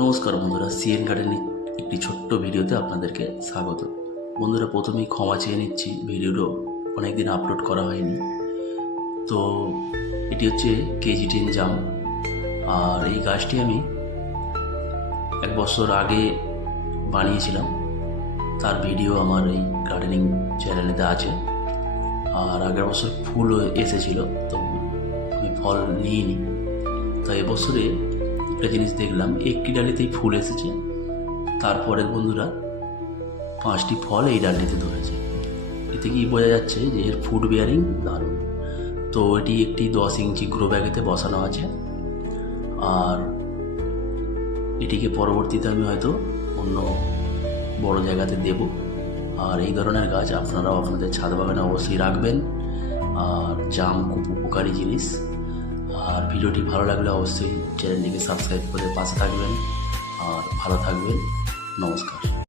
নমস্কার বন্ধুরা, সিএন গার্ডেনের একটি ছোট্ট ভিডিওতে আপনাদেরকে স্বাগত। বন্ধুরা, প্রথমেই ক্ষমা চেয়ে নিচ্ছি, ভিডিওটা অনেক দিন আপলোড করা হয়নি। তো এটি হচ্ছে KG10 জাম, আর এই গাছটি আমি 1 বছর আগে বানিয়েছিলাম। তার ভিডিও আমার এই গার্ডেনিং চ্যানেলেতে আছে। আর আগের বছর ফুলও এসেছিল, তো আমি ফল নিইনি। তো এবছরে একটা জিনিস দেখলাম, একটি ডালিতেই ফুল এসেছে, তারপরে বন্ধুরা 5টি ফল এই ডালটিতে ধরেছে। এতে কি বোঝা যাচ্ছে যে এর ফুড বিয়ারিং দারুণ। তো এটি একটি 10 ইঞ্চি গ্রো ব্যাগেতে বসানো আছে, আর এটিকে পরবর্তীতে আমি হয়তো অন্য বড় জায়গাতে দেব। আর এই ধরনের গাছ আপনারাও আপনাদের ছাদ বাগানে অবশ্যই রাখবেন। আর জাম খুব উপকারী জিনিস। আর ভিডিওটি ভালো লাগলে অবশ্যই চ্যানেলটিকে সাবস্ক্রাইব করে পাশে থাকবেন। আর ভালো থাকবেন। নমস্কার।